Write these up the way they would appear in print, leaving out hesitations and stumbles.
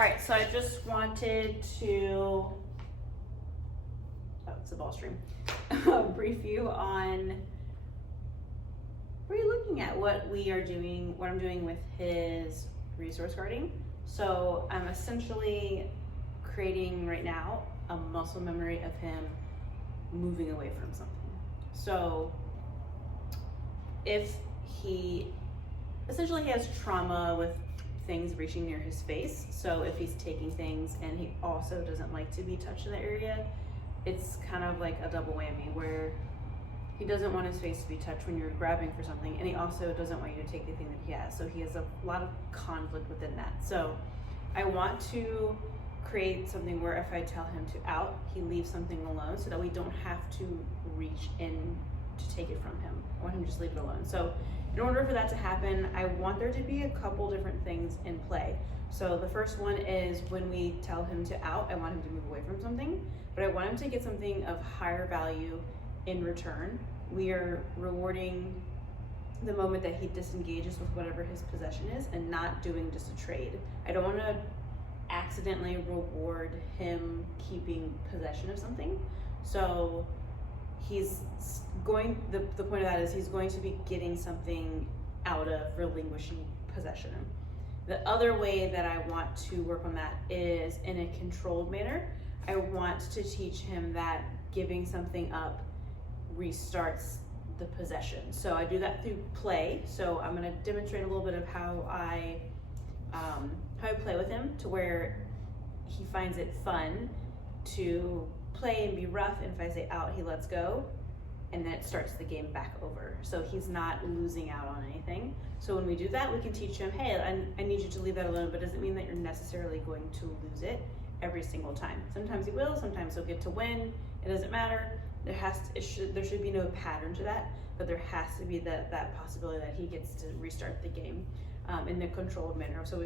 right, so I just wanted to, oh, it's a ball stream, brief you on what are you looking at, what we are doing, what I'm doing with his resource guarding. So I'm essentially creating right now a muscle memory of him moving away from something. So if he essentially has trauma with things reaching near his face, so if he's taking things and he also doesn't like to be touched in the area, it's kind of like a double whammy where he doesn't want his face to be touched when you're grabbing for something, and he also doesn't want you to take the thing that he has. So he has a lot of conflict within that. So I want to create something where if I tell him to out, he leaves something alone so that we don't have to reach in to take it from him. I want him to just leave it alone. So in order for that to happen, I want there to be a couple different things in play. So the first one is when we tell him to out, I want him to move away from something, but I want him to get something of higher value in return. We are rewarding the moment that he disengages with whatever his possession is and not doing just a trade. I don't want to accidentally reward him keeping possession of something. So he's going, the point of that is he's going to be getting something out of relinquishing possession. The other way that I want to work on that is in a controlled manner. I want to teach him that giving something up restarts the possession. So I do that through play. So I'm going to demonstrate a little bit of how I play with him to where he finds it fun to play and be rough, and if I say out, he lets go, and then it starts the game back over. So he's not losing out on anything. So when we do that, we can teach him, hey, I need you to leave that alone, but it doesn't mean that you're necessarily going to lose it every single time. Sometimes he will, sometimes he'll get to win. It doesn't matter. There should be no pattern to that, but there has to be that possibility that he gets to restart the game in the controlled manner. So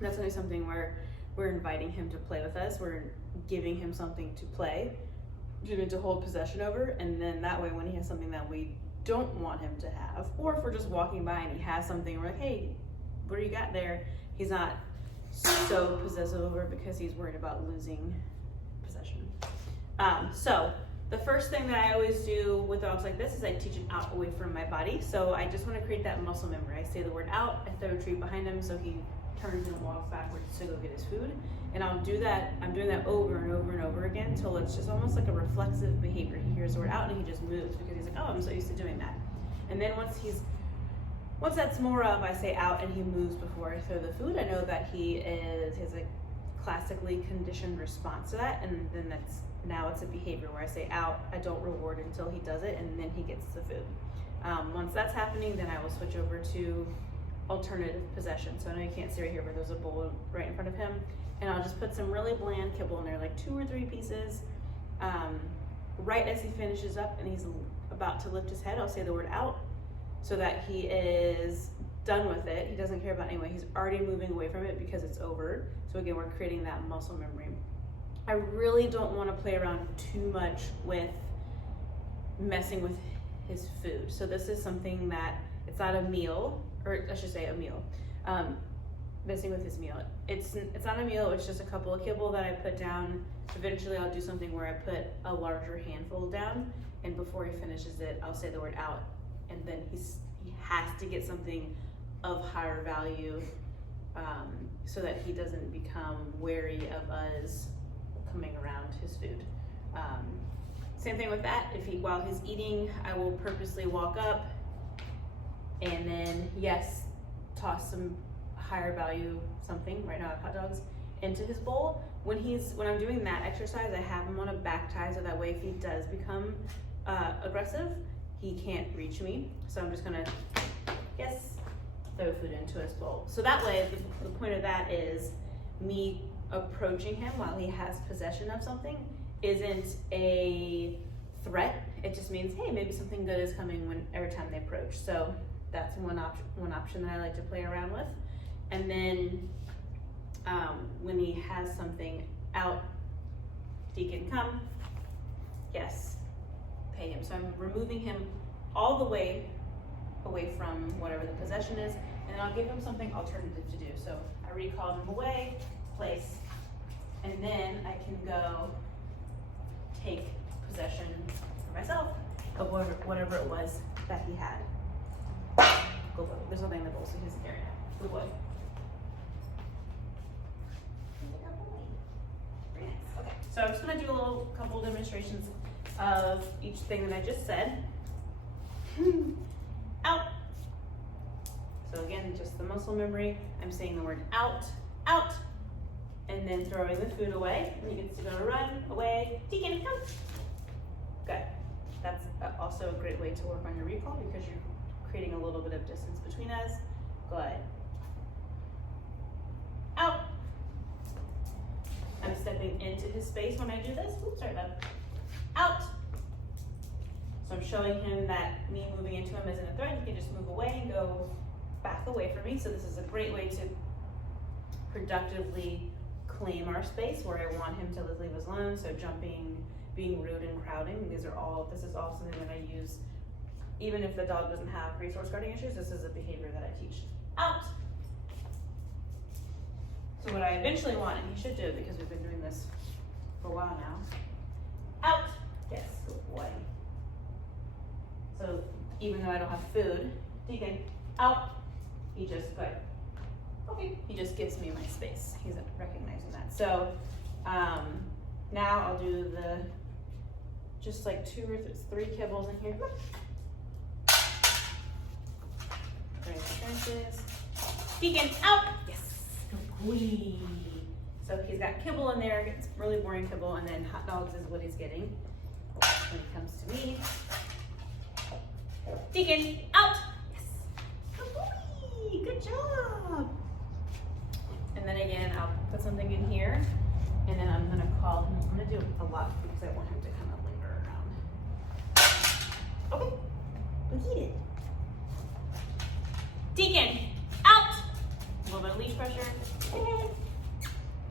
that's only something where we're inviting him to play with us. We're giving him something to play, to hold possession over, and then that way when he has something that we don't want him to have, or if we're just walking by and he has something, we're like, hey, what do you got there? He's not so possessive over it because he's worried about losing possession. So the first thing that I always do with dogs like this is I teach him out away from my body. So I just want to create that muscle memory. I say the word out, I throw a treat behind him so he turns and walks backwards to go get his food. And I'll do that, I'm doing that over and over and over again until it's just almost like a reflexive behavior. He hears the word out and he just moves because he's like, oh, I'm so used to doing that. And then once that's more of, I say out and he moves before I throw the food, I know that he has a classically conditioned response to that, and then now it's a behavior where I say out, I don't reward until he does it, and then he gets the food. Once that's happening, then I will switch over to alternative possession. So I know you can't see right here, but there's a bowl right in front of him, and I'll just put some really bland kibble in there, like 2 or 3 pieces. Right as he finishes up and he's about to lift his head, I'll say the word out so that he is done with it. He doesn't care about it anyway. He's already moving away from it because it's over. So again, we're creating that muscle memory. I really don't want to play around too much with messing with his food. So this is something that it's not a meal, or I should say a meal. Messing with his meal. It's not a meal, it's just a couple of kibble that I put down. Eventually I'll do something where I put a larger handful down, and before he finishes it, I'll say the word out, and then he has to get something of higher value so that he doesn't become wary of us coming around his food. Same thing with that. While he's eating, I will purposely walk up and then, yes, toss some higher value something, right now I have hot dogs, into his bowl. When I'm doing that exercise, I have him on a back tie so that way if he does become aggressive, he can't reach me. So I'm just gonna, yes, throw food into his bowl. So that way, the point of that is me approaching him while he has possession of something isn't a threat. It just means, hey, maybe something good is coming every time they approach. So that's one option that I like to play around with. And then when he has something out, Deacon, come, yes, pay him. So I'm removing him all the way away from whatever the possession is, and then I'll give him something alternative to do. So I already called him away, place, and then I can go take possession for myself of whatever it was that he had. Good boy. There's nothing in the bowl, so he doesn't carry it. Good boy. Very nice. Okay, so I'm just gonna do a couple demonstrations of each thing that I just said. Out. So again, just the muscle memory. I'm saying the word out, out, and then throwing the food away. And he gets to go run away. Deacon, come. Good. That's also a great way to work on your recall because you're creating a little bit of distance between us. Good. Out. I'm stepping into his space when I do this. Oops, sorry about that. Out. So I'm showing him that me moving into him isn't a threat. He can just move away and go back away from me. So this is a great way to productively claim our space where I want him to leave us alone. So jumping, being rude and crowding, this is all something that I use. Even if the dog doesn't have resource guarding issues, this is a behavior that I teach. Out. So what I eventually want, and he should do because we've been doing this for a while now. Out. Yes, good boy. So even though I don't have food, Deacon, out. He just, good. Okay. He just gives me my space. He's recognizing that. So now I'll do just like 2 or 3 kibbles in here. Deacon, out. Yes. Good boy. So he's got kibble in there. It's really boring kibble, and then hot dogs is what he's getting when it comes to me. Deacon, out. Yes. Good boy. Good job. And then again, I'll put something in here, and then I'm gonna call him. I'm gonna do a lot because I want him to kind of linger around. Okay. We eat it. Deacon, out. A little bit of leash pressure.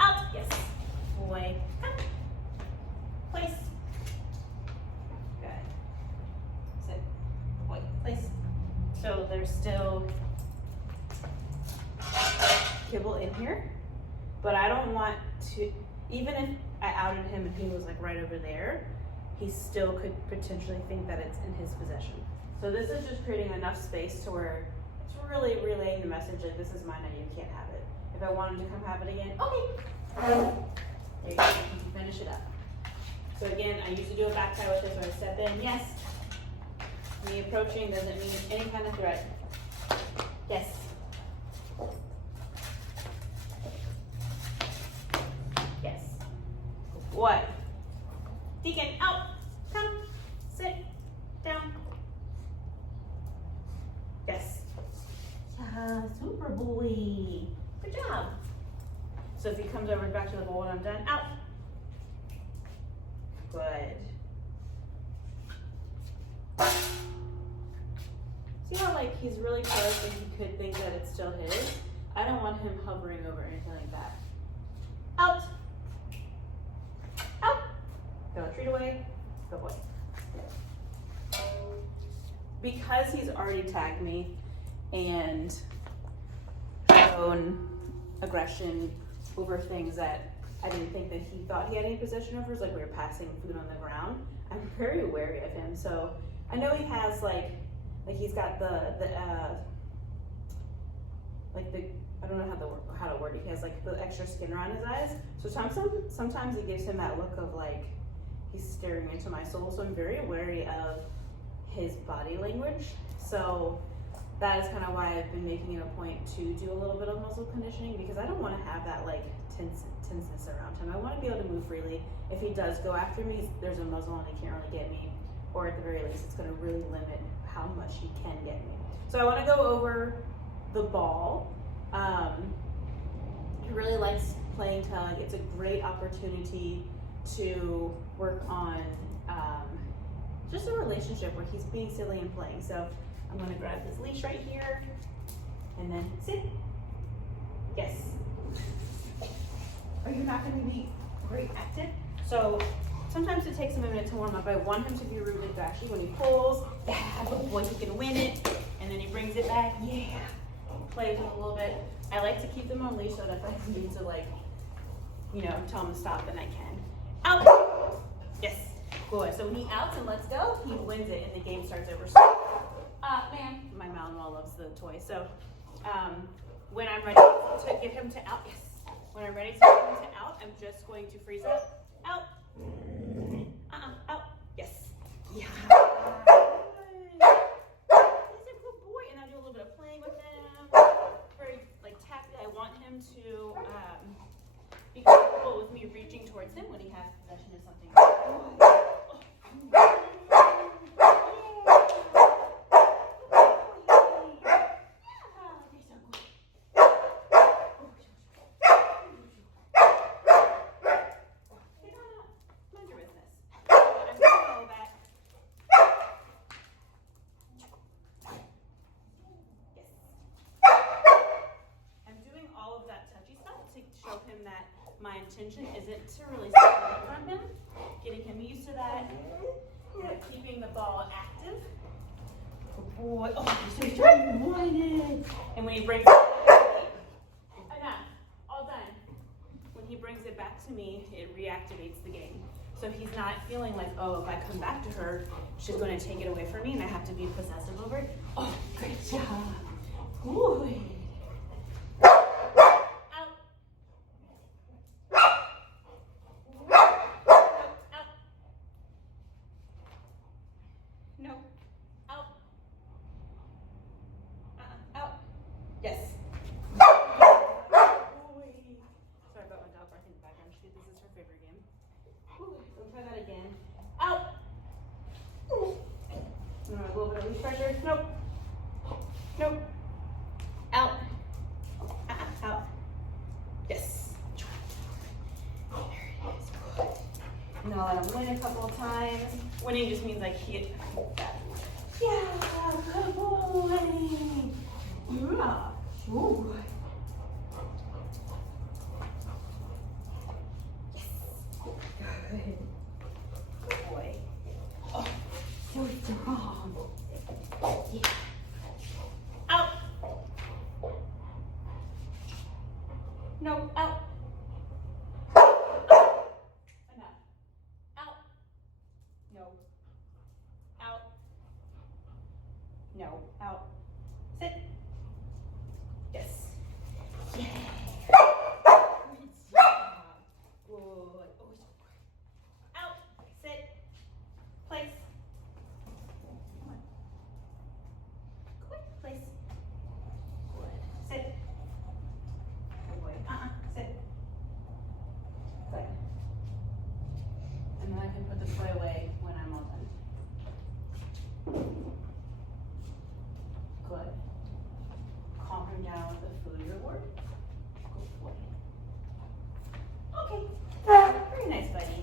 Out. Yes. Boy, come. Place. Good. Sit. Boy, place. So there's still kibble in here, but I don't want to, even if I outed him and he was like right over there, he still could potentially think that it's in his possession. So this is just creating enough space to where it's really relaying the message that this is mine and you can't have it. If I want him to come have it again, okay. There you go, you can finish it up. So again, I used to do a back tie with this where I step in, yes. Me approaching doesn't mean any kind of threat. Yes. Yes. Good boy. Deacon, out. Come. Sit. Down. Yes. Yeah, super boy. Good job. So if he comes over back to the bowl when I'm done, out. Good. See how like he's really close and he could think that it's still his? I don't want him hovering over anything like that. Out. Out. Throw a treat away. Good boy. Because he's already tagged me and shown aggression over things that I didn't think that he thought he had any possession over, like we were passing food on the ground, I'm very wary of him. So I know he has like he's got the I don't know how to word it. He has like the extra skin around his eyes. So sometimes it gives him that look of like he's staring into my soul. So I'm very wary of his body language. So that is kind of why I've been making it a point to do a little bit of muscle conditioning, because I don't want to have that like tenseness around him. I want to be able to move freely. If he does go after me, there's a muzzle and he can't really get me, or at the very least, it's going to really limit how much he can get me. So I want to go over the ball. He really likes playing tug. It's a great opportunity to work on just a relationship where he's being silly and playing. So I'm going to grab this leash right here and then sit. Yes. Are you not going to be great active? So sometimes it takes him a minute to warm up. I want him to be rude and flashy. When he pulls, yeah, good boy, he can win it. And then he brings it back, yeah. Plays with a little bit. I like to keep them on leash so that if I need to like tell him to stop, then I can. Out! Yes, good. So when he outs and lets go, he wins it and the game starts over. So, ma'am, my Malinois loves the toy. So, when I'm ready to get him to out, yes. When I'm ready to get him to out, I'm just going to freeze up. Out. Out. Yes. Yeah. He's a good boy. And I do a little bit of playing with him. Very, tappy. I want him to be comfortable with me reaching towards him when he has possession of something. My intention isn't to really step away from him, getting him used to that, keeping the ball active. Good boy. Oh, he's so whining. And when he brings it enough, all done. When he brings it back to me, it reactivates the game. So he's not feeling like, oh, if I come back to her, she's going to take it away from me and I have to be possessive over it. Oh, great job. Good. Pressure. Nope. Nope. Out. Out. Yes. There it is. Good. Now let him win a couple of times. Winning just means hit that. Yeah, good boy. Yeah. Ooh. Yes. Good. Good boy. Oh, so strong. Yeah. Out. No, out. Enough. Out. No. Out. No. Out. Sit. Yes. Yay. Good job. Good. Out. Sit. Place. Place. Good. Sit. Good boy. Sit. Good. And then I can put the toy away when I'm all done. Good. Calm him down with a food reward. Good boy. Okay. Very nice, buddy.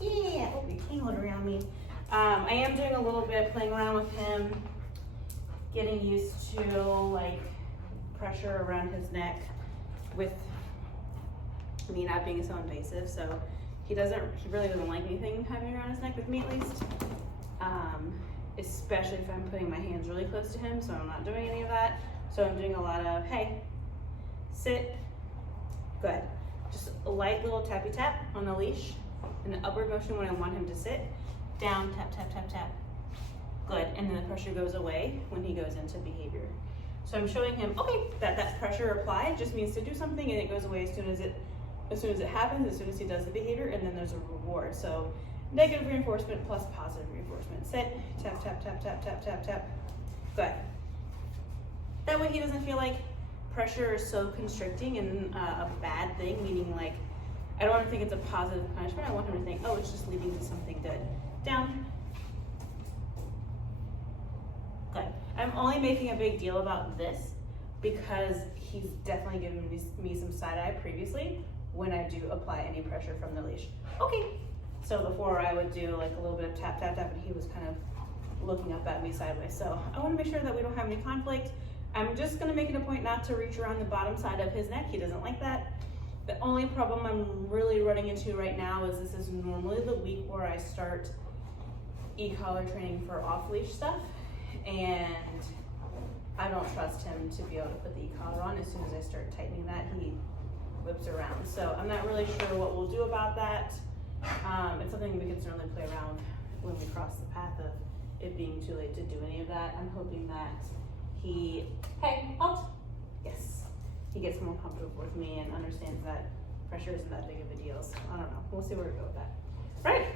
Yeah. Oh, you're tangled around me. I am doing a little bit playing around with him, getting used to pressure around his neck with me not being so invasive. So he really doesn't like anything having around his neck with me at least. Especially if I'm putting my hands really close to him, so I'm not doing any of that. So I'm doing a lot of, hey, sit, good. Just a light little tappy tap on the leash, and the upward motion when I want him to sit, down, tap, tap, tap, tap. Good, and then the pressure goes away when he goes into behavior. So I'm showing him, okay, that pressure applied just means to do something, and it goes away as soon as it happens, as soon as he does the behavior, and then there's a reward. So negative reinforcement plus positive reinforcement. Sit, tap, tap, tap, tap, tap, tap, tap. Good. That way he doesn't feel like pressure is so constricting and a bad thing, meaning I don't want to think it's a positive punishment. I want him to think, oh, it's just leading to something good. Down. Good. I'm only making a big deal about this because he's definitely given me some side eye previously when I do apply any pressure from the leash. Okay. So before I would do a little bit of tap, tap, tap, and he was kind of looking up at me sideways. So I want to make sure that we don't have any conflict. I'm just going to make it a point not to reach around the bottom side of his neck. He doesn't like that. The only problem I'm really running into right now is this is normally the week where I start e-collar training for off-leash stuff, and I don't trust him to be able to put the e-collar on. As soon as I start tightening that, he whips ropes around. So I'm not really sure what we'll do about that. It's something we can certainly play around when we cross the path of it being too late to do any of that. I'm hoping that he, hey, halt, yes, he gets more comfortable with me and understands that pressure isn't that big of a deal. So I don't know, we'll see where we go with that. Right.